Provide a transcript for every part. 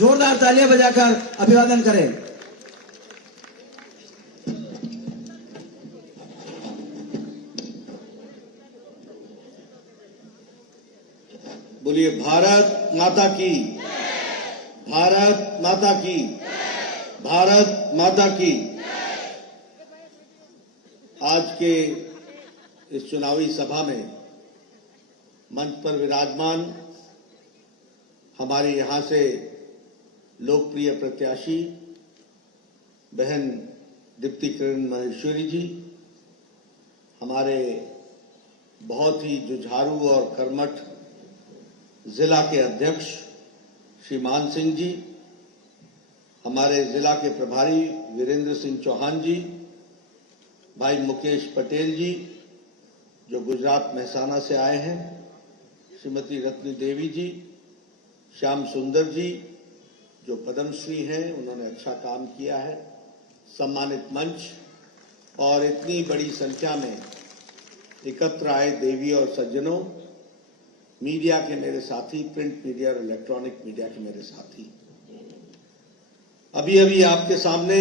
जोरदार तालियां बजाकर अभिवादन करें। बोलिए भारत माता की, भारत माता की, भारत माता की। आज के इस चुनावी सभा में मंच पर विराजमान हमारे यहां से लोकप्रिय प्रत्याशी बहन दीप्ति किरण माहेश्वरी जी, हमारे बहुत ही जुझारू और कर्मठ जिला के अध्यक्ष श्री मान सिंह जी, हमारे जिला के प्रभारी वीरेंद्र सिंह चौहान जी, भाई मुकेश पटेल जी जो गुजरात मेहसाना से आए हैं, श्रीमती रत्नी देवी जी, श्याम सुंदर जी जो पद्मश्री हैं, उन्होंने अच्छा काम किया है, सम्मानित मंच और इतनी बड़ी संख्या में एकत्र आए देवी और सज्जनों, मीडिया के मेरे साथी, प्रिंट मीडिया और इलेक्ट्रॉनिक मीडिया के मेरे साथी, अभी अभी आपके सामने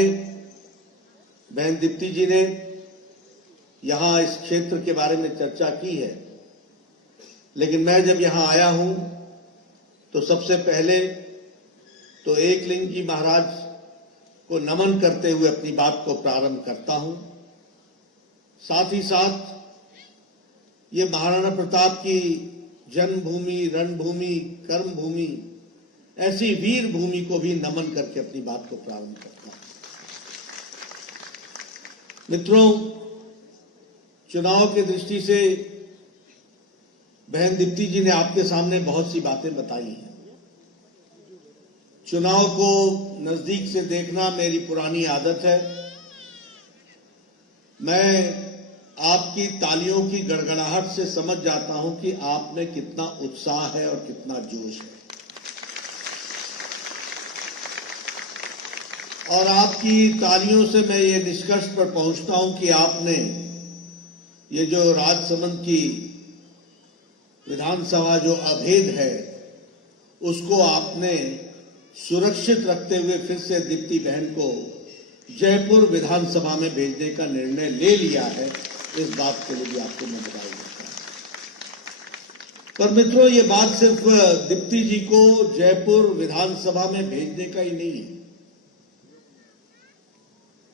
बहन दीप्ति जी ने यहां इस क्षेत्र के बारे में चर्चा की है, लेकिन मैं जब यहां आया हूं तो सबसे पहले तो एकलिंग जी महाराज को नमन करते हुए अपनी बात को प्रारंभ करता हूं। साथ ही साथ ये महाराणा प्रताप की जन्मभूमि, रणभूमि, कर्मभूमि, ऐसी वीर भूमि को भी नमन करके अपनी बात को प्रारंभ करता हूं। मित्रों, चुनाव की दृष्टि से बहन दीप्ति जी ने आपके सामने बहुत सी बातें बताई हैं। चुनाव को नजदीक से देखना मेरी पुरानी आदत है। मैं आपकी तालियों की गड़गड़ाहट से समझ जाता हूं कि आप में कितना उत्साह है और कितना जोश है, और आपकी तालियों से मैं ये निष्कर्ष पर पहुंचता हूं कि आपने ये जो राजसमंद की विधानसभा जो अभेद है उसको आपने सुरक्षित रखते हुए फिर से दीप्ति बहन को जयपुर विधानसभा में भेजने का निर्णय ले लिया है। इस बात के लिए भी आपको मैं बधाई देता हूं। पर मित्रों, ये बात सिर्फ दीप्ति जी को जयपुर विधानसभा में भेजने का ही नहीं है।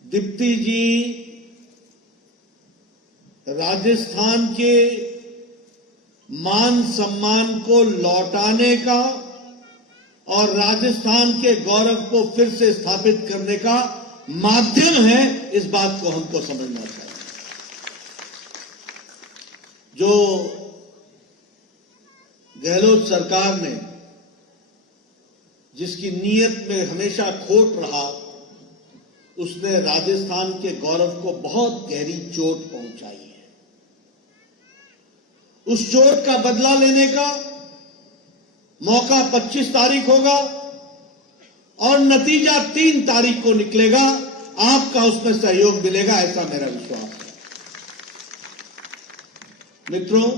दीप्ति जी राजस्थान के मान सम्मान को लौटाने का और राजस्थान के गौरव को फिर से स्थापित करने का माध्यम है, इस बात को हमको समझना चाहिए। जो गहलोत सरकार ने जिसकी नीयत में हमेशा खोट रहा, उसने राजस्थान के गौरव को बहुत गहरी चोट पहुंचाई है। उस चोट का बदला लेने का मौका 25 तारीख होगा और नतीजा 3 तारीख को निकलेगा। आपका उसमें सहयोग मिलेगा, ऐसा मेरा विश्वास है। मित्रों,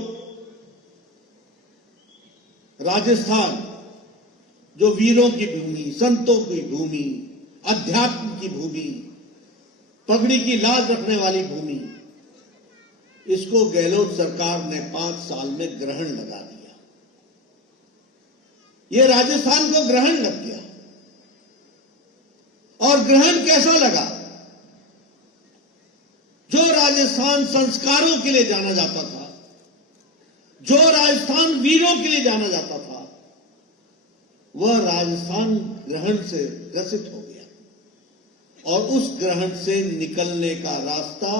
राजस्थान जो वीरों की भूमि, संतों की भूमि, अध्यात्म की भूमि, पगड़ी की लाज रखने वाली भूमि, इसको गहलोत सरकार ने 5 साल में ग्रहण लगा दिया। ये राजस्थान को ग्रहण लग गया। और ग्रहण कैसा लगा? जो राजस्थान संस्कारों के लिए जाना जाता था, जो राजस्थान वीरों के लिए जाना जाता था, वह राजस्थान ग्रहण से ग्रसित हो गया। और उस ग्रहण से निकलने का रास्ता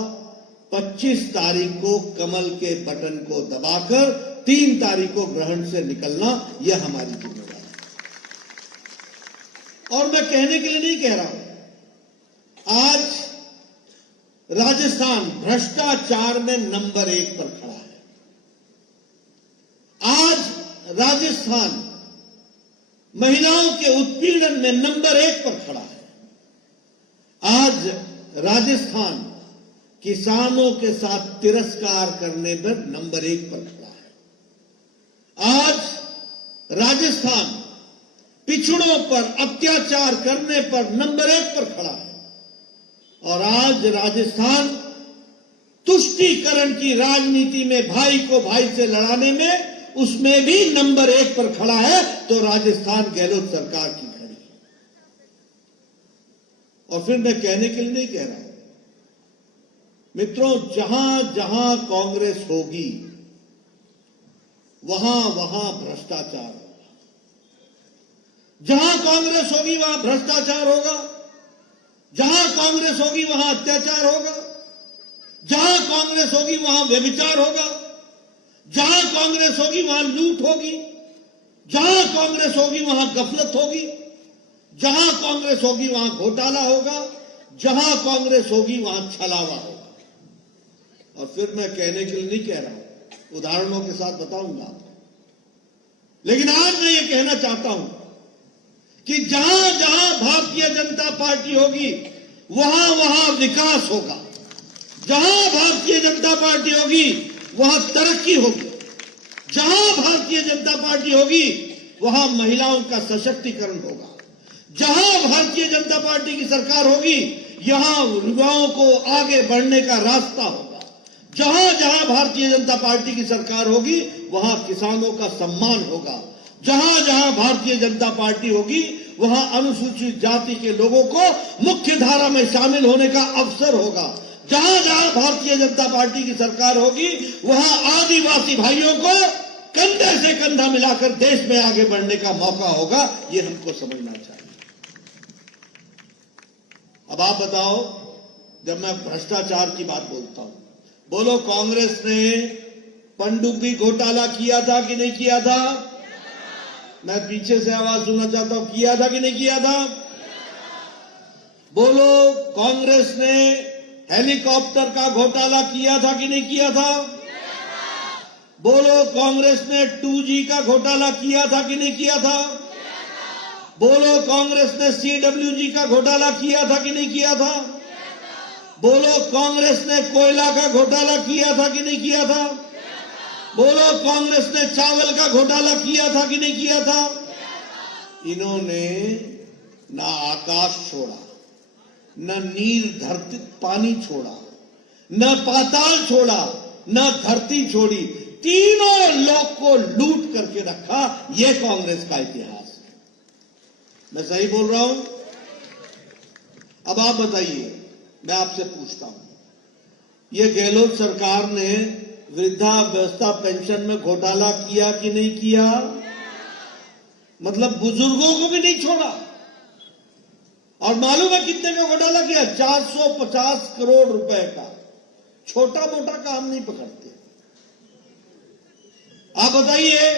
25 तारीख को कमल के बटन को दबाकर 3 तारीख को ग्रहण से निकलना, यह हमारी जिम्मेदारी है। और मैं कहने के लिए नहीं कह रहा हूं, आज राजस्थान भ्रष्टाचार में नंबर 1 पर खड़ा है। आज राजस्थान महिलाओं के उत्पीड़न में नंबर 1 पर खड़ा है। आज राजस्थान किसानों के साथ तिरस्कार करने पर नंबर 1 पर खड़ा है। आज राजस्थान पिछड़ों पर अत्याचार करने पर नंबर 1 पर खड़ा है। और आज राजस्थान तुष्टीकरण की राजनीति में भाई को भाई से लड़ाने में उसमें भी नंबर 1 पर खड़ा है। तो राजस्थान गहलोत सरकार की खड़ी है। और फिर मैं कहने के लिए नहीं कह रहा, मित्रों, जहां जहां कांग्रेस होगी वहां वहां भ्रष्टाचार होगा। जहां कांग्रेस होगी वहां भ्रष्टाचार होगा। जहां कांग्रेस होगी वहां अत्याचार होगा। जहां कांग्रेस होगी वहां व्यभिचार होगा। जहां कांग्रेस होगी वहां लूट होगी। जहां कांग्रेस होगी वहां गफलत होगी। जहां कांग्रेस होगी वहां घोटाला होगा। जहां कांग्रेस होगी वहां छलावा होगा। और फिर मैं कहने के लिए नहीं कह रहा हूं, उदाहरणों के साथ बताऊंगा आपको। लेकिन आज मैं ये कहना चाहता हूं कि जहां जहां भारतीय जनता पार्टी होगी वहां वहां विकास होगा। जहां भारतीय जनता पार्टी होगी वहां तरक्की होगी। जहां भारतीय जनता पार्टी होगी वहां महिलाओं का सशक्तिकरण होगा। जहां भारतीय जनता पार्टी की सरकार होगी यहां युवाओं को आगे बढ़ने का रास्ता होगा। जहां जहां भारतीय जनता पार्टी की सरकार होगी वहां किसानों का सम्मान होगा। जहां जहां भारतीय जनता पार्टी होगी वहां अनुसूचित जाति के लोगों को मुख्य धारा में शामिल होने का अवसर होगा। जहां जहां भारतीय जनता पार्टी की सरकार होगी वहां आदिवासी भाइयों को कंधे से कंधा मिलाकर देश में आगे बढ़ने का मौका होगा। यह हमको समझना चाहिए। अब आप बताओ, जब मैं भ्रष्टाचार की बात बोलता हूं, बोलो कांग्रेस ने पनडुब्बी घोटाला किया था कि नहीं किया था? मैं पीछे से आवाज सुनना चाहता हूं, किया था कि नहीं किया था? बोलो कांग्रेस ने हेलीकॉप्टर का घोटाला किया था कि नहीं किया था? बोलो कांग्रेस ने 2G का घोटाला किया था कि नहीं किया था? बोलो कांग्रेस ने CWG का घोटाला किया था कि नहीं किया था? बोलो कांग्रेस ने कोयला का घोटाला किया था कि नहीं किया था? बोलो कांग्रेस ने चावल का घोटाला किया था कि नहीं किया था? इन्होंने ना आकाश छोड़ा, न नीर धरती पानी छोड़ा, न पाताल छोड़ा, न धरती छोड़ी। तीनों लोग को लूट करके रखा। यह कांग्रेस का इतिहास है। मैं सही बोल रहा हूं? अब आप बताइए, मैं आपसे पूछता हूं, यह गहलोत सरकार ने वृद्धावस्था पेंशन में घोटाला किया कि नहीं किया? मतलब बुजुर्गों को भी नहीं छोड़ा। और मालूम है कितने का घोटाला किया? 450 करोड़ रुपए का। छोटा मोटा काम नहीं पकड़ते। आप बताइए,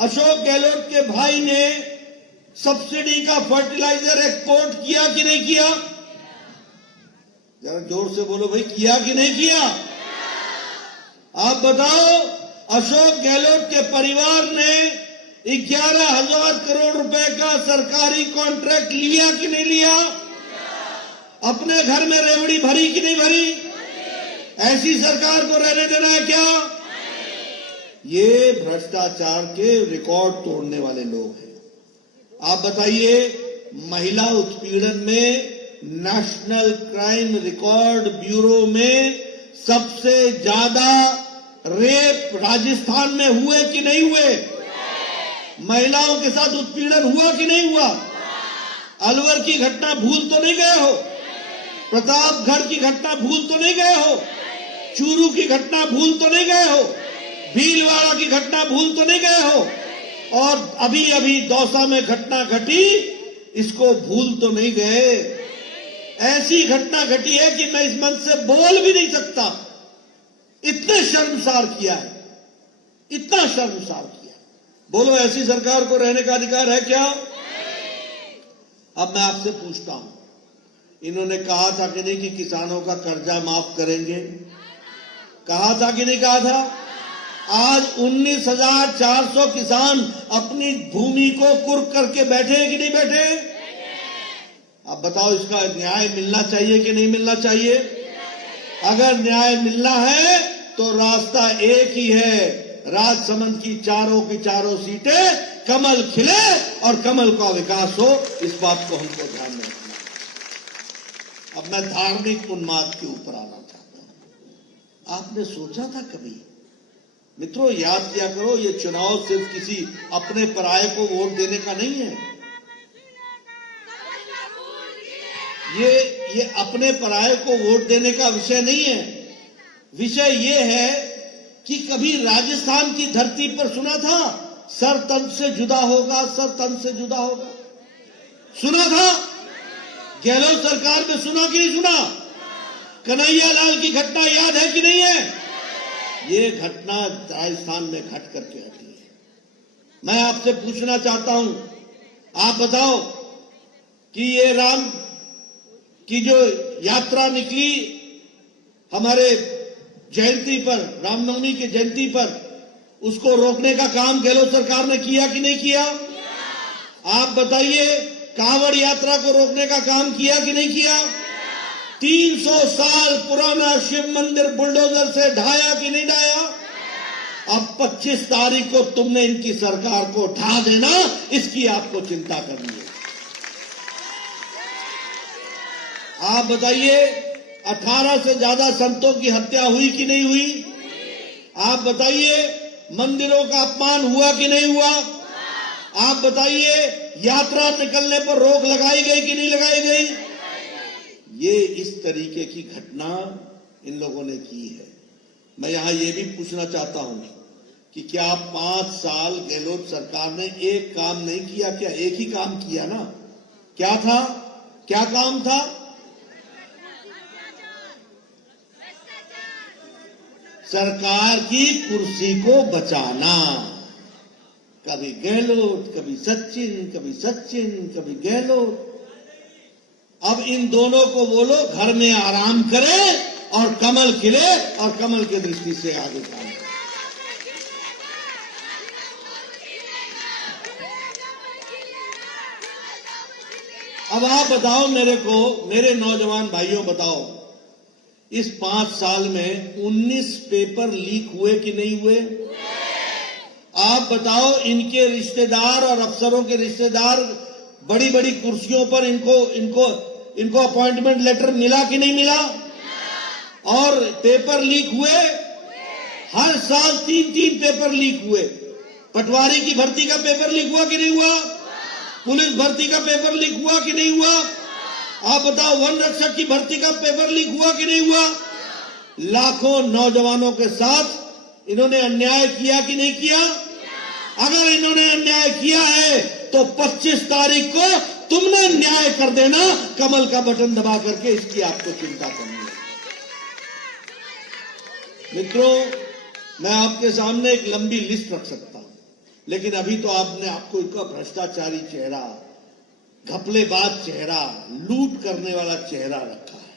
अशोक गहलोत के भाई ने सब्सिडी का फर्टिलाइजर एक्सपोर्ट किया कि नहीं किया? जरा जोर से बोलो भाई, किया कि नहीं किया? आप बताओ, अशोक गहलोत के परिवार ने 11,000 करोड़ रुपए का सरकारी कॉन्ट्रैक्ट लिया कि नहीं लिया? अपने घर में रेवड़ी भरी कि नहीं भरी? ऐसी सरकार को रहने देना है क्या? ये भ्रष्टाचार के रिकॉर्ड तोड़ने वाले लोग हैं। आप बताइए, महिला उत्पीड़न में नेशनल क्राइम रिकॉर्ड ब्यूरो में सबसे ज्यादा रेप राजस्थान में हुए कि नहीं हुए? महिलाओं के साथ उत्पीड़न हुआ कि नहीं हुआ? अलवर की घटना भूल तो नहीं गए हो? प्रतापगढ़ की घटना भूल तो नहीं गए हो? चूरू की घटना भूल तो नहीं गए हो? भीलवाड़ा की घटना भूल तो नहीं गए हो? और अभी अभी दौसा में घटना घटी, इसको भूल तो नहीं गए? ऐसी घटना घटी है कि मैं इस मंच से बोल भी नहीं सकता। इतने शर्मसार किया है, इतना शर्मसार किया। बोलो, ऐसी सरकार को रहने का अधिकार है क्या? अब मैं आपसे पूछता हूं, इन्होंने कहा था कि नहीं कि किसानों का कर्जा माफ करेंगे? कहा था कि नहीं कहा था? आज 19,400 किसान अपनी भूमि को कुर्क करके बैठे हैं कि नहीं बैठे? अब बताओ, इसका न्याय मिलना चाहिए कि नहीं मिलना चाहिए? अगर न्याय मिलना है तो रास्ता एक ही है, राजसमंद की चारों सीटें कमल खिले और कमल का विकास हो, इस बात को हमको ध्यान में रखना है। अब मैं धार्मिक उन्माद के ऊपर आना चाहता हूं। आपने सोचा था कभी? मित्रों, याद किया करो, ये चुनाव सिर्फ किसी अपने पराये को वोट देने का नहीं है। ये अपने पराये को वोट देने का विषय नहीं है। विषय ये है कि कभी राजस्थान की धरती पर सुना था सर तन से जुदा होगा, सर तन से जुदा होगा? सुना था? गहलोत सरकार में सुना कि नहीं सुना? कन्हैया लाल की घटना याद है कि नहीं है? ये घटना राजस्थान में घट करके आती है। मैं आपसे पूछना चाहता हूं, आप बताओ कि ये राम की जो यात्रा निकली हमारे जयंती पर, रामनवमी की जयंती पर, उसको रोकने का काम गहलोत सरकार ने किया कि नहीं किया? आप बताइए, कांवड़ यात्रा को रोकने का काम किया कि नहीं किया? 300 साल पुराना शिव मंदिर बुलडोजर से ढाया कि नहीं ढाया? अब 25 तारीख को तुमने इनकी सरकार को ढा देना, इसकी आपको चिंता करनी है। आप बताइए, 18 से ज्यादा संतों की हत्या हुई कि नहीं हुई? आप बताइए, मंदिरों का अपमान हुआ कि नहीं हुआ? आप बताइए, यात्रा निकलने पर रोक लगाई गई कि नहीं लगाई गई? ये इस तरीके की घटना इन लोगों ने की है। मैं यहां ये भी पूछना चाहता हूं कि क्या 5 साल गहलोत सरकार ने एक काम नहीं किया? क्या एक ही काम किया ना? क्या था? क्या काम था? सरकार की कुर्सी को बचाना। कभी गहलोत, कभी सचिन, कभी गहलोत। अब इन दोनों को बोलो घर में आराम करे और कमल खिले और कमल की दृष्टि से आगे काम करे। अब आप बताओ मेरे को, मेरे नौजवान भाइयों बताओ, इस 5 साल में 19 पेपर लीक हुए कि नहीं हुए? आप बताओ, इनके रिश्तेदार और अफसरों के रिश्तेदार बड़ी बड़ी कुर्सियों पर इनको अपॉइंटमेंट लेटर मिला कि नहीं मिला? और पेपर लीक हुए, हर साल 3-3 पेपर लीक हुए। पटवारी की भर्ती का पेपर लीक हुआ कि नहीं हुआ? पुलिस भर्ती का पेपर लीक हुआ कि नहीं हुआ? आप बताओ, वन रक्षक की भर्ती का पेपर लीक हुआ कि नहीं हुआ? लाखों नौजवानों के साथ इन्होंने अन्याय किया कि नहीं किया? अगर इन्होंने अन्याय किया है तो 25 तारीख को तुमने न्याय कर देना, कमल का बटन दबा करके। इसकी आपको चिंता करनी है। मित्रों, मैं आपके सामने एक लंबी लिस्ट रख सकता हूं, लेकिन अभी तो आपको इनका भ्रष्टाचारी चेहरा, घपलेबाज चेहरा, लूट करने वाला चेहरा रखा है।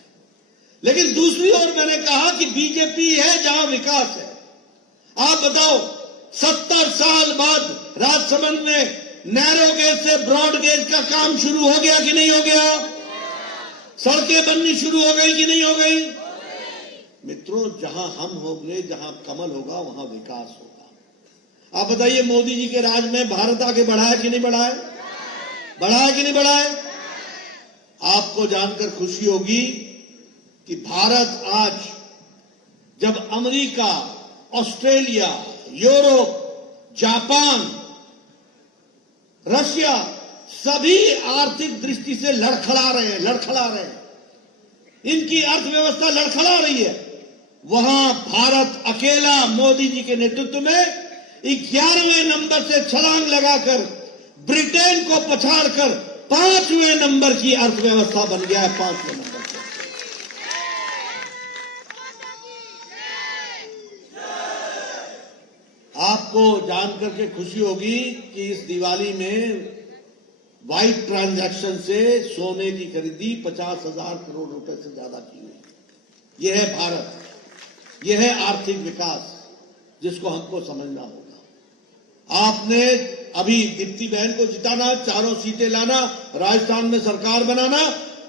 लेकिन दूसरी ओर मैंने कहा कि बीजेपी है जहां विकास है। आप बताओ, 70 साल बाद राजसमंद में नैरो गेज से ब्रॉड गेज का काम शुरू हो गया कि नहीं हो गया? सड़कें बननी शुरू हो गई कि नहीं हो गई? मित्रों, जहां हम होंगे, जहां कमल होगा, वहां विकास होगा। आप बताइए, मोदी जी के राज में भारत आगे बढ़ा है कि नहीं बढ़ा है? बढ़ा है कि नहीं बढ़ा है? आपको जानकर खुशी होगी कि भारत आज, जब America, Australia, Europe, Japan, Russia सभी आर्थिक दृष्टि से लड़खड़ा रहे हैं, इनकी अर्थव्यवस्था लड़खड़ा रही है, वहां भारत अकेला मोदी जी के नेतृत्व में 11वें नंबर से छलांग लगाकर ब्रिटेन को पछाड़कर 5वें नंबर की अर्थव्यवस्था बन गया है। 5वें नंबर से। आपको जानकर के खुशी होगी कि इस दिवाली में व्हाइट ट्रांजैक्शन से सोने की खरीदी 50,000 करोड़ रुपए से ज्यादा की हुई। यह है भारत, यह है आर्थिक विकास, जिसको हमको समझना होगा। आपने अभी दीप्ति बहन को जिताना, 4 सीटें लाना, राजस्थान में सरकार बनाना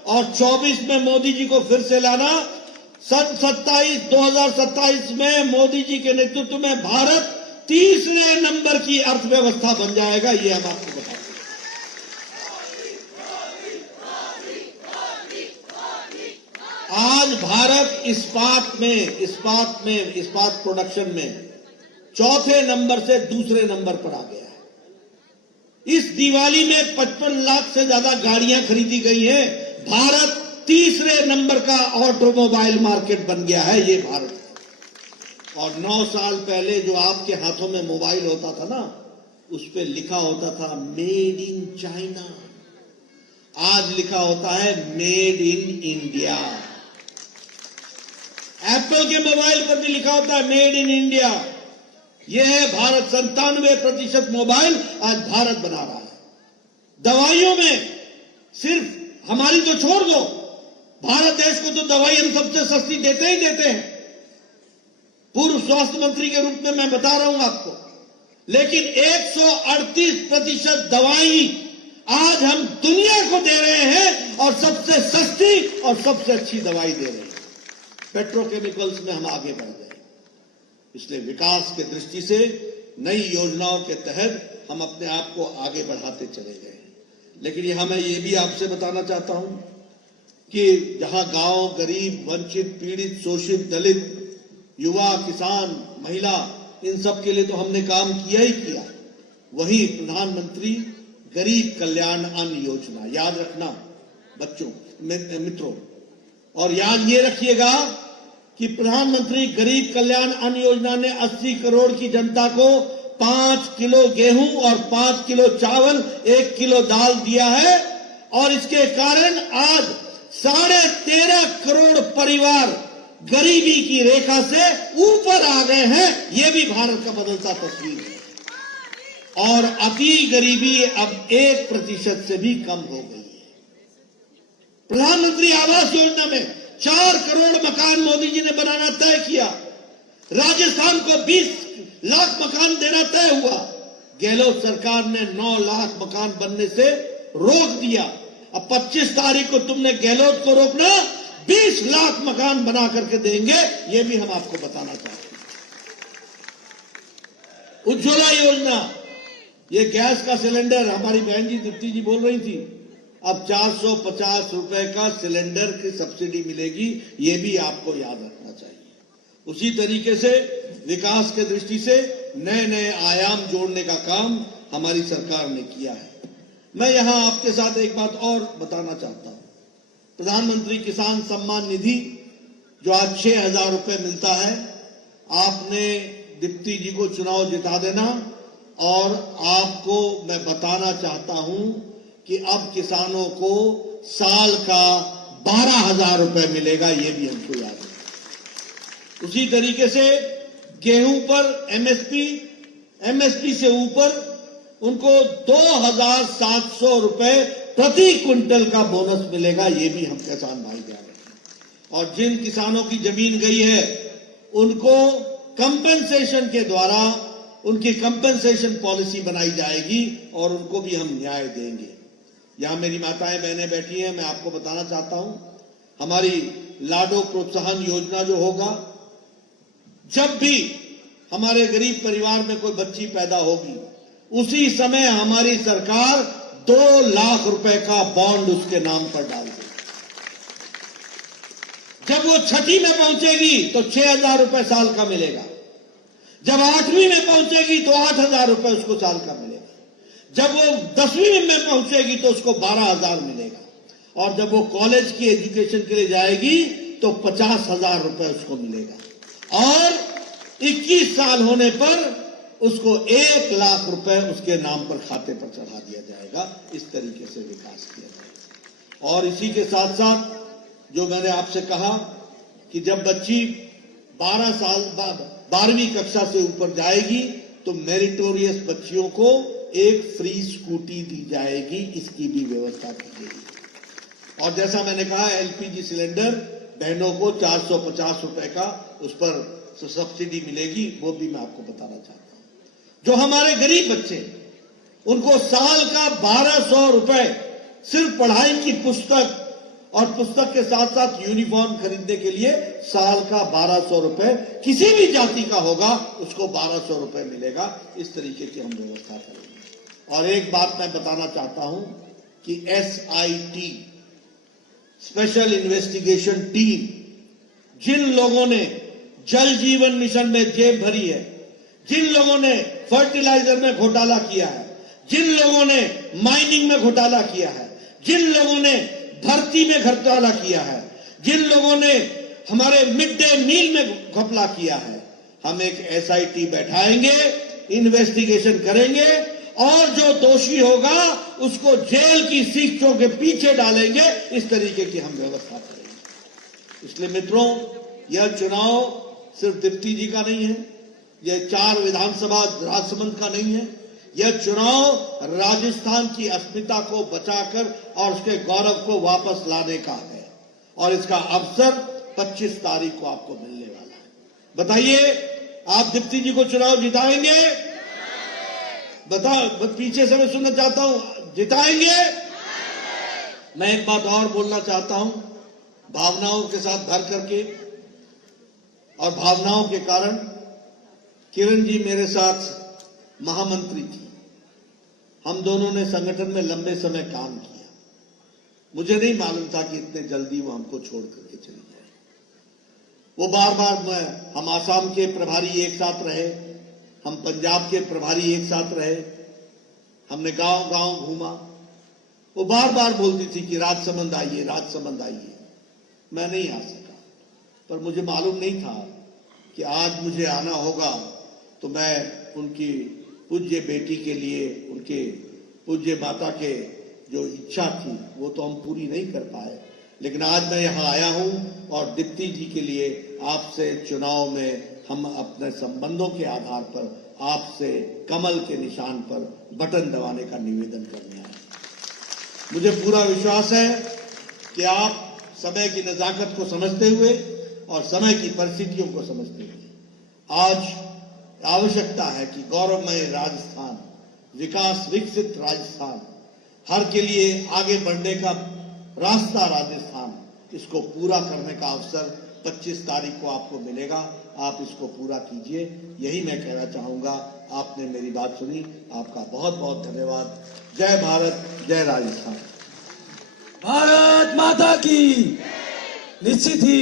और 24 में मोदी जी को फिर से लाना। सन 2027 में मोदी जी के नेतृत्व में भारत तीसरे नंबर की अर्थव्यवस्था बन जाएगा, ये हम आपको बताते हैं। आज भारत इस्पात प्रोडक्शन में चौथे नंबर से दूसरे नंबर पर आ गया है। इस दिवाली में 55 लाख से ज्यादा गाड़ियां खरीदी गई हैं। भारत तीसरे नंबर का ऑटोमोबाइल मार्केट बन गया है, ये भारत है। और 9 साल पहले जो आपके हाथों में मोबाइल होता था ना, उस पे लिखा होता था मेड इन चाइना, आज लिखा होता है मेड इन इंडिया। एप्पल के मोबाइल पर भी लिखा होता है मेड इन इंडिया। यह है भारत। 97% मोबाइल आज भारत बना रहा है। दवाइयों में सिर्फ हमारी तो छोड़ दो, भारत देश को तो दवाई हम सबसे सस्ती देते ही देते हैं। पूर्व स्वास्थ्य मंत्री के रूप में मैं बता रहा हूं आपको, लेकिन 138% दवाई आज हम दुनिया को दे रहे हैं और सबसे सस्ती और सबसे अच्छी दवाई दे रहे हैं। पेट्रोकेमिकल्स में हम आगे बढ़ गए। इसलिए विकास के दृष्टि से नई योजनाओं के तहत हम अपने आप को आगे बढ़ाते चले गए। लेकिन यहां मैं ये भी आपसे बताना चाहता हूं कि जहां गांव, गरीब, वंचित, पीड़ित, शोषित, दलित, युवा, किसान, महिला, इन सब के लिए तो हमने काम किया ही किया। वहीं प्रधानमंत्री गरीब कल्याण अन्न योजना, याद रखना बच्चों, मित्रों, और याद ये रखिएगा कि प्रधानमंत्री गरीब कल्याण अन्न योजना ने 80 करोड़ की जनता को 5 किलो गेहूं और 5 किलो चावल, 1 किलो दाल दिया है। और इसके कारण आज 13.5 करोड़ परिवार गरीबी की रेखा से ऊपर आ गए हैं। यह भी भारत का बदलता तस्वीर है। और अति गरीबी अब 1% से भी कम हो गई है। प्रधानमंत्री आवास योजना में 4 करोड़ मकान मोदी जी ने बनाना तय किया। राजस्थान को 20 लाख मकान देना तय हुआ। गहलोत सरकार ने 9 लाख मकान बनने से रोक दिया। अब 25 तारीख को तुमने गहलोत को रोकना, 20 लाख मकान बना करके देंगे, यह भी हम आपको बताना चाहते हैं। उज्ज्वला योजना, ये गैस का सिलेंडर, हमारी बहन जी दीप्ति जी बोल रही थी, अब 450 रुपए का सिलेंडर की सब्सिडी मिलेगी। ये भी आपको याद रखना चाहिए। उसी तरीके से विकास के दृष्टि से नए नए आयाम जोड़ने का काम हमारी सरकार ने किया है। मैं यहां आपके साथ एक बात और बताना चाहता हूं। प्रधानमंत्री किसान सम्मान निधि जो आज 6,000 रुपए मिलता है, आपने दीप्ति जी को चुनाव जिता देना। और आपको मैं बताना चाहता हूं कि अब किसानों को साल का 12,000 रुपए मिलेगा, यह भी हमको याद है। उसी तरीके से गेहूं पर एमएसपी से ऊपर उनको 2,700 रुपए प्रति क्विंटल का बोनस मिलेगा, यह भी हम किसान भाई जा रहे हैं। और जिन किसानों की जमीन गई है उनको कंपेंसेशन के द्वारा उनकी कंपेंसेशन पॉलिसी बनाई जाएगी और उनको भी हम न्याय देंगे। यहां मेरी माताएं बहनें बैठी हैं, मैं आपको बताना चाहता हूं, हमारी लाडो प्रोत्साहन योजना जो होगा, जब भी हमारे गरीब परिवार में कोई बच्ची पैदा होगी, उसी समय हमारी सरकार 2 लाख रुपए का बॉन्ड उसके नाम पर डाल देगी। जब वो 6ठी में पहुंचेगी तो 6,000 रुपए साल का मिलेगा। जब 8वीं में पहुंचेगी तो 8,000 रुपए उसको साल का मिलेगा। जब वो 10वीं में पहुंचेगी तो उसको 12,000 मिलेगा। और जब वो कॉलेज की एजुकेशन के लिए जाएगी तो 50,000 रुपए उसको मिलेगा। और 21 साल होने पर उसको 1 लाख रुपए उसके नाम पर खाते पर चढ़ा दिया जाएगा। इस तरीके से विकास किया जाएगा। और इसी के साथ साथ जो मैंने आपसे कहा कि जब बच्ची 12 साल बाद 12वीं कक्षा से ऊपर जाएगी तो मेरिटोरियस बच्चियों को एक फ्री स्कूटी दी जाएगी, इसकी भी व्यवस्था की गई। और जैसा मैंने कहा, एलपीजी सिलेंडर बहनों को 450 रुपए का उस पर सब्सिडी मिलेगी, वो भी मैं आपको बताना चाहता हूं। जो हमारे गरीब बच्चे, उनको साल का 1,200 रुपए सिर्फ पढ़ाई की पुस्तक और पुस्तक के साथ साथ यूनिफॉर्म खरीदने के लिए साल का 1200 रुपए, किसी भी जाति का होगा उसको 1200 रुपए मिलेगा। इस तरीके की हम व्यवस्था करेंगे। और एक बात मैं बताना चाहता हूं कि SIT, स्पेशल इन्वेस्टिगेशन टीम, जिन लोगों ने जल जीवन मिशन में जेब भरी है, जिन लोगों ने फर्टिलाइजर में घोटाला किया है, जिन लोगों ने माइनिंग में घोटाला किया है, जिन लोगों ने भर्ती में घोटाला किया है, जिन लोगों ने हमारे मिड डे मील में घपला किया है, हम एक SIT बैठाएंगे, इन्वेस्टिगेशन करेंगे और जो दोषी होगा उसको जेल की सीखों के पीछे डालेंगे। इस तरीके की हम व्यवस्था करेंगे। इसलिए मित्रों, यह चुनाव सिर्फ दीप्ति जी का नहीं है, यह 4 विधानसभा राजसमंद का नहीं है, यह चुनाव राजस्थान की अस्मिता को बचाकर और उसके गौरव को वापस लाने का है। और इसका अवसर 25 तारीख को आपको मिलने वाला है। बताइए, आप दीप्ति जी को चुनाव जिताएंगे? पीछे से मैं सुनना चाहता हूं, जिताएंगे? मैं एक बात और बोलना चाहता हूं, भावनाओं के साथ भर करके और भावनाओं के कारण किरण जी मेरे साथ महामंत्री थी। हम दोनों ने संगठन में लंबे समय काम किया। मुझे नहीं मालूम था कि इतने जल्दी वो हमको छोड़ करके चली जाए। वो बार बार हम आसाम के प्रभारी एक साथ रहे, हम पंजाब के प्रभारी एक साथ रहे, हमने गांव गांव घूमा। वो बार बार बोलती थी कि राजसमंद आइए, राजसमंद आइए। मैं नहीं आ सका, पर मुझे मालूम नहीं था कि आज मुझे आना होगा। तो मैं उनकी पूज्य बेटी के लिए, उनके पूज्य माता के जो इच्छा थी वो तो हम पूरी नहीं कर पाए, लेकिन आज मैं यहाँ आया हूँ और दीप्ति जी के लिए आपसे चुनाव में हम अपने संबंधों के आधार पर आपसे कमल के निशान पर बटन दबाने का निवेदन करने आए। मुझे पूरा विश्वास है कि आप समय की नजाकत को समझते हुए और समय की परिस्थितियों को समझते हुए आज आवश्यकता है कि गौरवमय राजस्थान, विकास विकसित राजस्थान, हर के लिए आगे बढ़ने का रास्ता राजस्थान, इसको पूरा करने का अवसर 25 तारीख को आपको मिलेगा। आप इसको पूरा कीजिए, यही मैं कहना चाहूंगा। आपने मेरी बात सुनी, आपका बहुत बहुत धन्यवाद। जय भारत, जय राजस्थान। भारत माता की। निश्चित ही